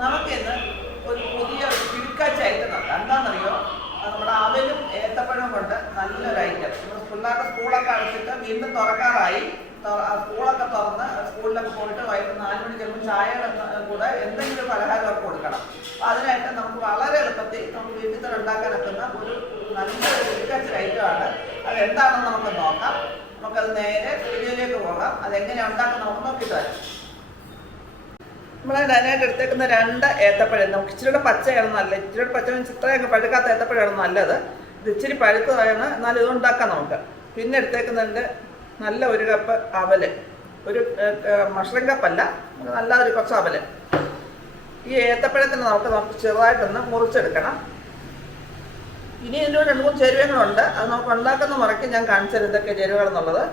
നമുക്കിന്ന് ഒരു പുതിയ കിടുക്കാച്ച ഐറ്റം നോക്കാം. എന്താണെന്നറിയോ, നമ്മുടെ അവലും ഏത്തപ്പഴം കൊണ്ട് നല്ലൊരു ഐറ്റം. പിള്ളേരുടെ സ്കൂളൊക്കെ അടച്ചിട്ട് വീണ്ടും തുറക്കാറായി. സ്കൂളൊക്കെ തുറന്ന് സ്കൂളിലൊക്കെ പോയിട്ട് വൈകിട്ട് 4 മണി ചിലപ്പോൾ ചായയുടെ കൂടെ എന്തെങ്കിലും പലഹാരമൊക്കെ കൊടുക്കണം. അപ്പോൾ അതിനായിട്ട് നമുക്ക് വളരെ എളുപ്പത്തിൽ നമുക്ക് വീട്ടിൽ തന്നെ ഉണ്ടാക്കാനൊക്കുന്ന ഒരു നല്ലൊരു കിടുക്കാച്ച ഐറ്റമാണ്. അത് എന്താണെന്ന് നമുക്ക് നോക്കാം. നമുക്കത് നേരെ വീഡിയോയിലേക്ക് പോകാം. അതെങ്ങനെയാണ് ഉണ്ടാക്കുന്നത് നമുക്ക് നോക്കിയിട്ട് വരാം. നമ്മൾ അതിനായിട്ട് എടുത്തേക്കുന്ന 2 ഏത്തപ്പഴം. നമുക്ക് ഇച്ചിരിയുടെ പച്ചയാണ് നല്ലത്. ഇച്ചിരിയുടെ പച്ച ഇത്രയൊക്കെ പഴുക്കാത്ത ഏത്തപ്പഴമാണ് നല്ലത്. ഇത് ഇച്ചിരി പഴുത്തതാണ്, എന്നാലും ഇത് ഉണ്ടാക്കാം നമുക്ക്. പിന്നെ എടുത്തേക്കുന്നുണ്ട് നല്ല 1 കപ്പ് അവല്. ഒരു മഷ്റൂം കപ്പല്ല, നല്ല ഒരു കുറച്ച് അവല്. ഈ ഏത്തപ്പഴത്തിന് നമുക്ക് ചെറുതായിട്ടൊന്ന് മുറിച്ചെടുക്കണം. ഇനി ഇതിൻ്റെ 2-3 ചേരുവകളുണ്ട്. അത് നമുക്ക് ഉണ്ടാക്കുന്ന മുറയ്ക്ക് ഞാൻ കാണിച്ചു തരും എന്തൊക്കെ ചേരുവകളെന്നുള്ളത്.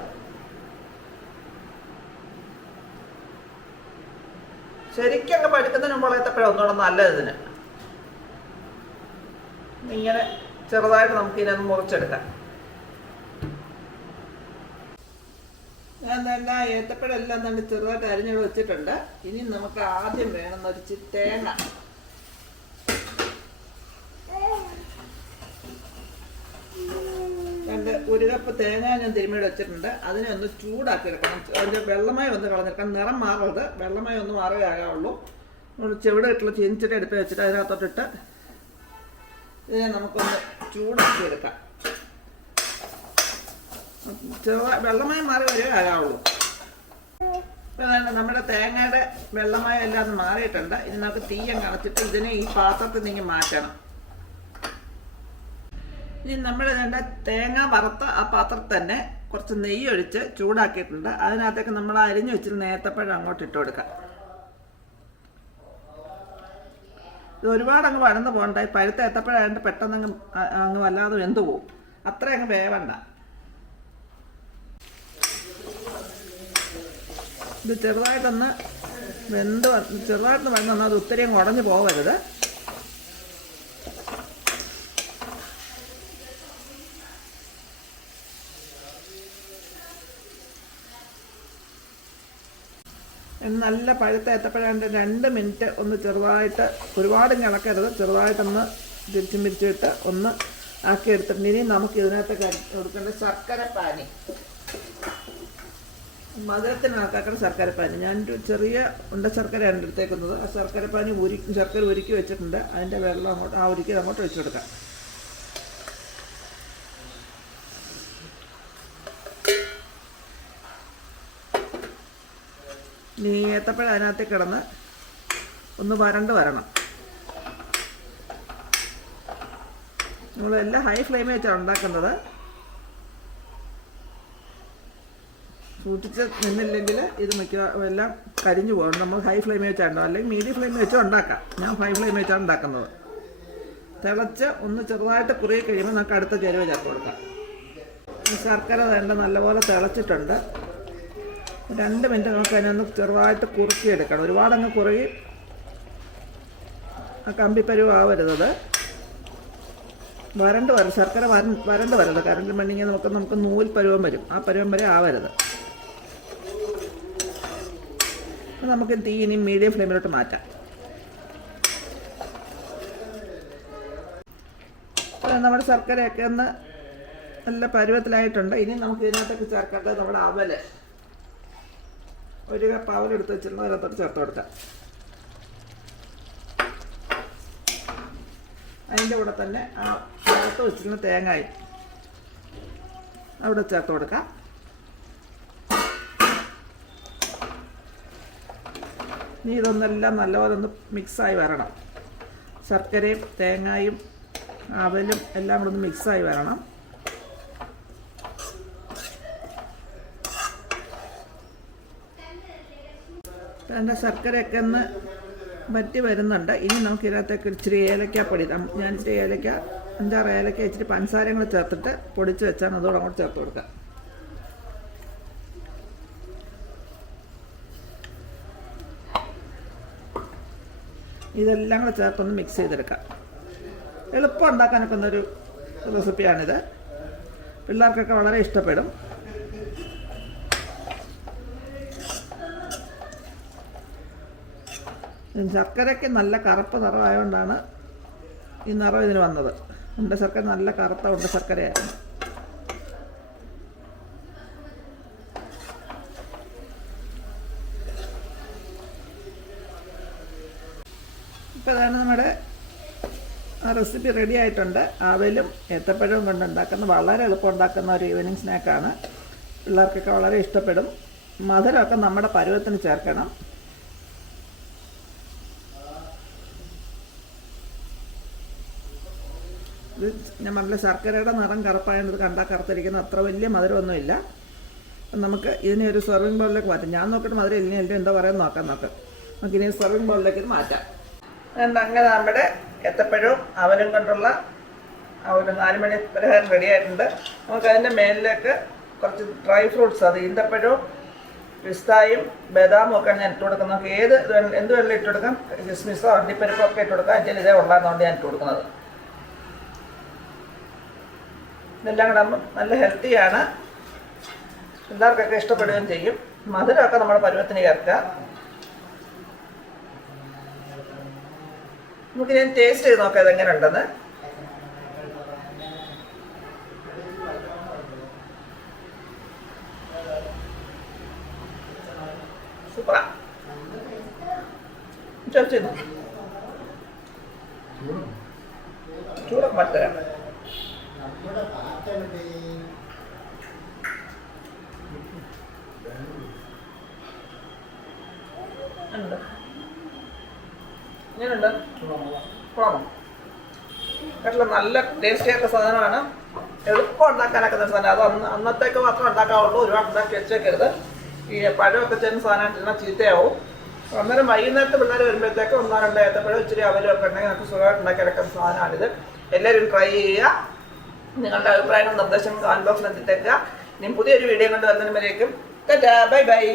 ശരിക്കും അങ്ങ് പഴുക്കുന്നതിന് മുമ്പ് ഏത്തപ്പഴം ഒന്നുകൂടെ നല്ലത്. ഇതിന് ഇങ്ങനെ ചെറുതായിട്ട് നമുക്ക് ഇതിനൊന്ന് മുറിച്ചെടുക്കാം. ഞാൻ തന്നെ ഏത്തപ്പഴം എല്ലാം തന്നെ ചെറുതായിട്ട് അരിഞ്ഞിട്ട് വെച്ചിട്ടുണ്ട്. ഇനി നമുക്ക് ആദ്യം വേണമെന്ന് ഒരു തേങ്ങ. 1 കപ്പ് തേങ്ങ ഞാൻ തിരുമ്മിയിട്ട് വെച്ചിട്ടുണ്ട്. അതിനെ ഒന്ന് ചൂടാക്കി എടുക്കണം. അതിൻ്റെ വെള്ളമായി ഒന്ന് കളഞ്ഞെടുക്കണം. നിറം മാറരുത്, വെള്ളമായി ഒന്ന് മാറേ ആകാവുള്ളൂ. ചെവിടെ ഇട്ടുള്ള ചീനിച്ചിട്ട് എടുത്ത് വെച്ചിട്ട് അതിനകത്തോട്ടിട്ട് ഇതിനെ നമുക്കൊന്ന് ചൂടാക്കി എടുക്കാം. വെള്ളമായി മാറി വരെ ആകാവുള്ളൂ. ഇപ്പം നമ്മുടെ തേങ്ങയുടെ വെള്ളമായി എല്ലാം ഒന്ന് മാറിയിട്ടുണ്ട്. ഇനി നമുക്ക് തീയം അണച്ചിട്ട് ഇതിനെ ഈ പാത്രത്തിൽ നിന്ന് മാറ്റണം. ഇനി നമ്മൾ തേങ്ങ വറുത്ത ആ പാത്രത്തിൽ തന്നെ കുറച്ച് നെയ്യ് ഒഴിച്ച് ചൂടാക്കിയിട്ടുണ്ട്. അതിനകത്തേക്ക് നമ്മൾ അരിഞ്ഞു വെച്ചിരുന്ന ഏത്തപ്പഴം അങ്ങോട്ട് ഇട്ട് കൊടുക്കാം. ഇത് ഒരുപാട് അങ്ങ് വഴന്ന് പോകണ്ട. ഈ പഴുത്ത ഏത്തപ്പഴമായിട്ട് പെട്ടെന്ന് അങ്ങ് വല്ലാതെ വെന്ത് പോകും. അത്ര അങ്ങ് വേവണ്ട. ഇത് ചെറുതായിട്ടൊന്ന് വഴന്ന് അത് ഒത്തിരി അങ്ങ് ഉടഞ്ഞു പോകരുത്. നല്ല പഴുത്ത ഏത്തപ്പഴം 2 മിനിറ്റ് ഒന്ന് ചെറുതായിട്ട്, ഒരുപാട് ഇളക്കരുത്, ചെറുതായിട്ടൊന്ന് തിരിച്ചും പിരിച്ചിട്ട് ഒന്ന് ആക്കി എടുത്തിട്ടുണ്ട്. ഇനി നമുക്ക് ഇതിനകത്തേക്ക് കൊടുക്കേണ്ട ശർക്കരപ്പാനി. മധുരത്തിന് ആക്കാക്കേണ്ട ശർക്കരപ്പാനി. ഞാനൊരു ചെറിയ ശർക്കരയാണ് എടുത്തേക്കുന്നത്. ആ ശർക്കരപ്പാനി ശർക്കര ഉരുക്കി വെച്ചിട്ടുണ്ട്. അതിൻ്റെ വെള്ളം അങ്ങോട്ട് ഉരുക്കി അങ്ങോട്ട് വെച്ച് കൊടുക്കാം. ഇനി ഏത്തപ്പഴം അതിനകത്ത് കിടന്ന് ഒന്ന് വരണ്ട് വരണം. നമ്മളെല്ലാം ഹൈ ഫ്ലെയിമിൽ വെച്ചാണ് ഉണ്ടാക്കുന്നത്. സൂക്ഷിച്ച് നിന്നില്ലെങ്കിൽ ഇത് എല്ലാം കരിഞ്ഞു പോകണം. നമ്മൾ ഹൈ ഫ്ലെയിമിൽ വെച്ചാണ്, അല്ലെങ്കിൽ മീഡിയം ഫ്ലെയിമിൽ വെച്ചാൽ ഉണ്ടാക്കാം. ഞാൻ ഹൈ ഫ്ലെയിമിൽ വെച്ചാണ് ഉണ്ടാക്കുന്നത്. തിളച്ച് ഒന്ന് ചെറുതായിട്ട് കുറുകി കഴിയുമ്പോൾ നമുക്ക് അടുത്ത ചേരുവ ചേർത്ത് കൊടുക്കാം. ശർക്കര നല്ലപോലെ തിളച്ചിട്ടുണ്ട്. 2 മിനിറ്റ് നമുക്ക് അതിനൊന്ന് ചെറുതായിട്ട് കുറുക്കിയെടുക്കണം. ഒരുപാടങ്ങ് കുറുകി ആ കമ്പിപ്പരുവ് ആവരുത്. വരണ്ട് വരും, ശർക്കര വരണ്ട് വരരുത്. കറണ്ട് മണ്ണിങ്ങനെ നമുക്ക് നൂൽ പരുവം വരും. ആ പരുവം വരെ ആവരുത്. നമുക്ക് തീ ഇനി മീഡിയം ഫ്ലെയിമിലോട്ട് മാറ്റാം. നമ്മുടെ ശർക്കരയൊക്കെ ഒന്ന് നല്ല പരുവത്തിലായിട്ടുണ്ട്. ഇനി നമുക്ക് ഇതിനകത്തൊക്കെ ചേർക്കേണ്ടത് നമ്മുടെ അവല്. 1 കപ്പ് അവലെടുത്ത് വെച്ചിട്ടുണ്ട്. അതിനകത്തോട്ട് ചേർത്ത് കൊടുക്കാം. അതിൻ്റെ കൂടെ തന്നെ ആ ചേർത്ത് വെച്ചിരുന്ന തേങ്ങായി അവിടെ ചേർത്ത് കൊടുക്കാം. ഇനി ഇതൊന്നെല്ലാം നല്ലപോലെ ഒന്ന് മിക്സായി വരണം. ശർക്കരയും തേങ്ങായും അവലും എല്ലാം കൂടെ ഒന്ന് മിക്സായി വരണം. അതിൻ്റെ ശർക്കരയൊക്കെ ഒന്ന് വറ്റി വരുന്നുണ്ട്. ഇനി നമുക്ക് ഇതിനകത്തേക്ക് ഇച്ചിരി ഏലക്കാപ്പൊടി. ഞാൻ ഇച്ചിരി 5-6 ഏലക്ക ഇച്ചിരി പഞ്ചസാരയും കൂടെ ചേർത്തിട്ട് പൊടിച്ച് വെച്ചാണ് അതോടെ അങ്ങോട്ട് ചേർത്ത് കൊടുക്കുക. ഇതെല്ലാം കൂടെ ചേർത്തൊന്ന് മിക്സ് ചെയ്തെടുക്കാം. എളുപ്പം ഉണ്ടാക്കാനൊക്കെ ഒരു റെസിപ്പിയാണിത്. പിള്ളേർക്കൊക്കെ വളരെ ഇഷ്ടപ്പെടും. ശർക്കരയ്ക്ക് നല്ല കറുപ്പ് നിറമായതുകൊണ്ടാണ് ഈ നിറം ഇതിന് വന്നത്. ഉണ്ട ശർക്കര നല്ല കറുത്ത ഉണ്ട ശർക്കരയായിരുന്നു. ഇപ്പോൾ അതാണ് നമ്മുടെ റെസിപ്പി റെഡി ആയിട്ടുണ്ട്. അവലും ഏത്തപ്പഴവും കൊണ്ട് ഉണ്ടാക്കുന്ന വളരെ എളുപ്പം ഉണ്ടാക്കുന്ന ഒരു ഈവനിങ് സ്നാക്കാണ്. പിള്ളേർക്കൊക്കെ വളരെ ഇഷ്ടപ്പെടും. മധുരമൊക്കെ നമ്മുടെ പരുവത്തിന് ചേർക്കണം. ഇത് ഞാൻ പറഞ്ഞ ശർക്കരയുടെ നിറം കറുപ്പായത് കണ്ടാൽ കറുത്തിരിക്കുന്ന അത്ര വലിയ മധുരമൊന്നുമില്ല. നമുക്ക് ഇതിനെ ഒരു സെർവിങ് ബൗളിലേക്ക് മാറ്റാം. ഞാൻ നോക്കിയിട്ട് മധുരം ഇല്ലെങ്കിൽ എൻ്റെ എന്താ പറയുന്നത് നോക്കാം. നമുക്കിനി സെർവിങ് ബൗളിലേക്ക് ഇത് മാറ്റാം. അങ്ങനെ നമ്മുടെ ഏത്തപ്പഴവും അവലും കൊണ്ടുള്ള ഒരു 4 മണി പലഹാരം റെഡി ആയിട്ടുണ്ട്. നമുക്കതിൻ്റെ മേലിലേക്ക് കുറച്ച് ഡ്രൈ ഫ്രൂട്ട്സ്, അത് ഈന്തപ്പഴവും പിസ്തായും ബദാമും ഒക്കെ ഞാൻ ഇട്ട് കൊടുക്കുന്നത്. നമുക്ക് എന്ത് വെള്ളം ഇട്ട് കൊടുക്കാം. കിസ്മിസോ അണ്ടിപ്പരിപ്പോ ഒക്കെ ഇട്ട് കൊടുക്കാം. അതിൽ ഇതേ ഉള്ളതെന്നുകൊണ്ട് ഞാൻ ഇട്ട് കൊടുക്കുന്നത്. ഇതെല്ലാം കൂടെ നല്ല ഹെൽത്തിയാണ്. എല്ലാവർക്കൊക്കെ ഇഷ്ടപ്പെടുകയും ചെയ്യും. മധുരമൊക്കെ നമ്മുടെ പരുവത്തിന് ചേർക്കുക. നമുക്ക് ഞാൻ ടേസ്റ്റ് ചെയ്ത് നോക്കാം ഇതെങ്ങനെ ഉണ്ടെന്ന്. സൂപ്പറാ. ടേസ്റ്റ് ചെയ്തു. ചൂടൊക്കെ മാറ്റിത്തരാം. ഇങ്ങനെയുണ്ട്. കേട്ടില്ല, നല്ല ടേസ്റ്റി ആയിട്ടുള്ള സാധനമാണ്. എളുപ്പം ഉണ്ടാക്കാനൊക്കെ സാധനം. അത് അന്നത്തേക്ക് മാത്രം ഉണ്ടാക്കാവുള്ളൂ. ഒരുപാട് ഉണ്ടാക്കി വെച്ചേക്കരുത്. ഈ പഴമൊക്കെ ചെയ്യുന്ന സാധനമായിട്ടിരുന്നാൽ ചീത്തയാവും. അന്നേരം വൈകുന്നേരത്തെ പിള്ളേർ വരുമ്പോഴത്തേക്ക് 1-2 ഏത്തപ്പഴം ഇച്ചിരി അവലും ഒക്കെ ഉണ്ടെങ്കിൽ നമുക്ക് സുഖമായിട്ട് ഉണ്ടാക്കിയെടുക്കുന്ന സാധനമാണിത്. എല്ലാവരും ട്രൈ ചെയ്യുക. നിങ്ങളുടെ അഭിപ്രായങ്ങളും നിർദ്ദേശങ്ങളും കമന്റ് ബോക്സിൽ എത്തിച്ചേക്കുക. ഇനി പുതിയൊരു വീഡിയോ കൊണ്ട് വരുന്നതിന് വരേക്കും ബൈ ബൈ.